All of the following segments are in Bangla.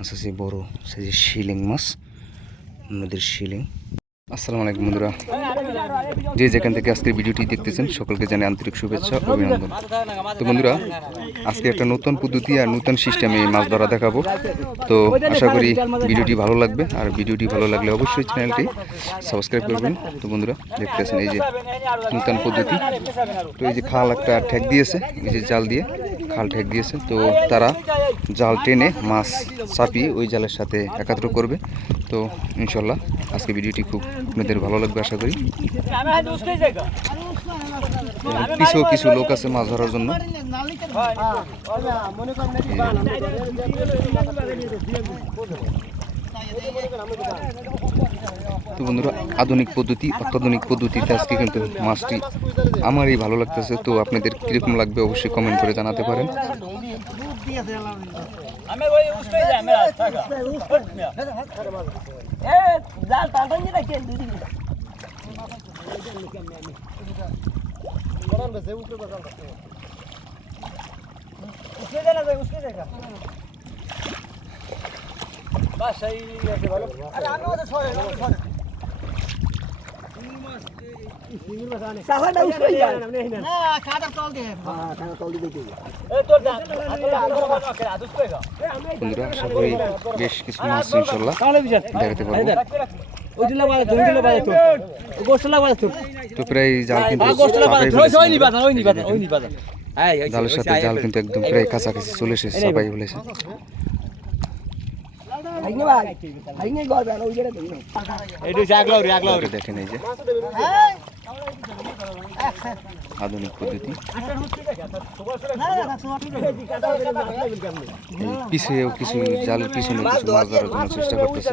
মাছ আছে বড় সাইজের শিলিং মাছ, নদীর শিলিং। আসসালামু আলাইকুম বন্ধুরা। যে যেখান থেকে আজকের ভিডিওটি দেখতেছেন, সকলকে জানাই আন্তরিক শুভেচ্ছা, অভিনন্দন। তো বন্ধুরা, আজকে একটা নতুন পদ্ধতি আর নতুন সিস্টেমে মাছ ধরা দেখাবো। তো আশা করি ভিডিওটি ভালো লাগবে, আর ভিডিওটি ভালো লাগলে অবশ্যই চ্যানেলটি সাবস্ক্রাইব করবেন। তো বন্ধুরা, দেখতেছেন এই যে নতুন পদ্ধতি। তো এই যে খাল একটা ঠেক দিয়েছে, এই যে জাল দিয়ে। খাল ঠেক দিয়েছে। তো তারা জাল টেনে মাছ চাপিয়ে ওই জালের সাথে একাত্র করবে। তো ইনশাল্লাহ আজকে ভিডিওটি খুব আপনাদের ভালো লাগবে আশা করি। কিছু কিছু লোক আছে মাছ ধরার জন্য। তো বন্ধুরা, আধুনিক পদ্ধতি, অত্যাধুনিক পদ্ধতিতে আজকে কিন্তু মাছটি আমারই ভালো লাগতেছে। তো আপনাদের কীরকম লাগবে অবশ্যই কমেন্ট করে জানাতে পারেন। বন্ধুরা আশা করি বেশ কিছু মাছ ইনশাল্লাহ দেখাতে পারব তো প্রায় জাল কিন্তু জালের সাথে জাল একদম প্রায় কাছাকাছি চলে এসেছে চাপাই ফেলেছে আইনে ভাই আইনে গর বানা ওই জায়গা দেই এইটু জাগলাও রে আগলাও দেখেন এই যে। আধুনিক পদ্ধতি। পিছেও কিছু জালের পিছনে কিছু মাছ ধরার জন্য চেষ্টা করতেছে।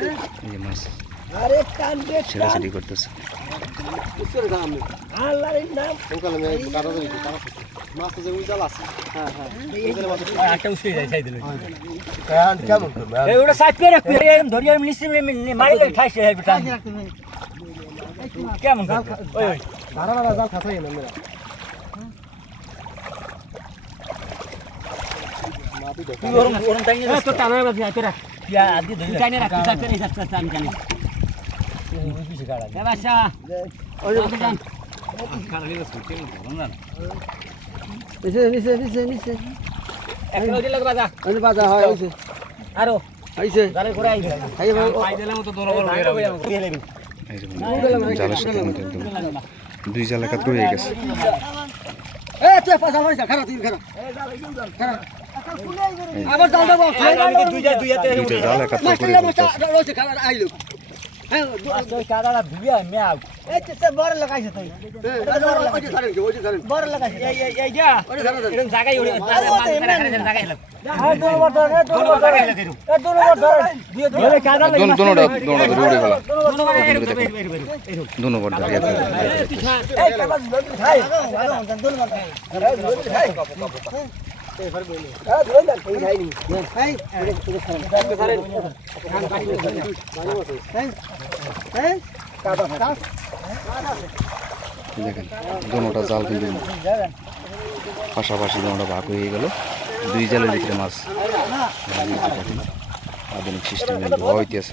এই যে মাছ। আরে কান দে করতেছে। আল্লাহর নাম। কেমন? তো রাখ তুই আমি জানি ওই যে নিচে নিচে নিচে নিচে একটা ওই লাগে বাজা ওই বাজা হয় হইছে আরও হইছে জালে করে আই ভাই পাই দিলে মতো দৌড় হয়ে এই যে বন্ধুরা, জালের সাথে কিন্তু একদম দুই জাল একাত্র হয়ে গেছে এ তুই পাশা হইছে খারাপ তুই খারাপ খারাপ আবার জাল দাও দুই যা দুই হাতে দুইটা জাল একাত্র করে মাস্টার বলতেছে আইলো হ্যাঁ মাস্টার কাদাটা ধুইয়া মেয়াও এই তো বড় লাগাইছে তুই ওই যে ধরেন ওই যে ধরেন বড় লাগাইছে এই এই এই যা ওই ধরেন এরকম জায়গায় ওরে জায়গায় এলাম হ্যাঁ দোনো বড় ধরে দোনো বড় ধরে এ দোনো বড় ধরে দিয়ে দিয়ে কাদা লাগে দোনো দোনোটা দোনোটা ধরে উড়ে গেল দোনো বড় এই যে বড় ধরে একাত্র করে। এই ধরে খাই বড় ধরে দেখেন, দোনোটা জাল কিন্তু পাশাপাশি দোনোটা ভাগ হয়ে গেল। দুই জালের ভিতরে মাছ আধুনিক সিস্টেমে হইতেছে।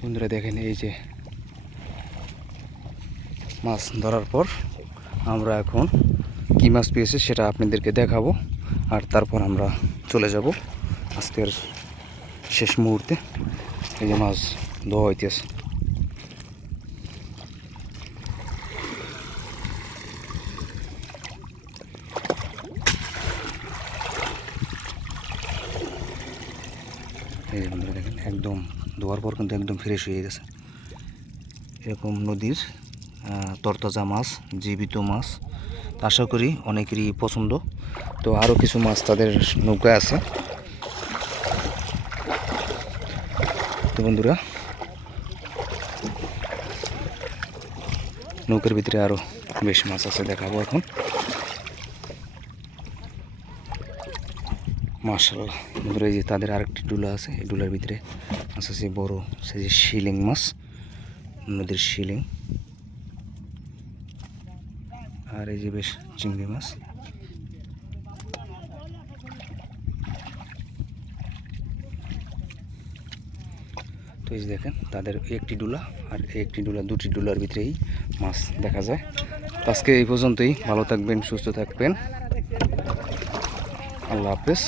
বন্ধুরা দেখেন এই যে মাছ ধরার পর আমরা এখন কী মাছ পেয়েছি সেটা আপনাদেরকে দেখাবো আর তারপর আমরা চলে যাব আজকের শেষ মুহূর্তে। এই যে মাছ ধোয়া হইতেছে। এই যে বন্ধুরা দেখেন, একদম ধোয়ার পর কিন্তু একদম ফ্রেশ হয়ে গেছে। এরকম নদীর তরতাজা মাছ, জীবিত মাছ, আশা করি অনেকেরই পছন্দ। তো আরও কিছু মাছ তাদের নৌকায় আছে। তো বন্ধুরা, নৌকার ভিতরে আরও বেশ মাছ আছে, দেখাবো এখন। মাশাল্লাহ বন্ধুরা এই যে তাদের আরেকটি ডুলা আছে, এই ডুলার ভিতরে মাছ আছে বড় যে শিলিং মাছ নদীর শিলিং। আর এই যে বেশ চিংড়ি মাছ। তো এই যে দেখেন, তাদের একটি ডুলা আর একটি ডুলা, দুটি ডুলার ভিতরেই মাছ দেখা যায়। আজকে এই পর্যন্তই, ভালো থাকবেন, সুস্থ থাকবেন। আল্লাহ হাফেজ।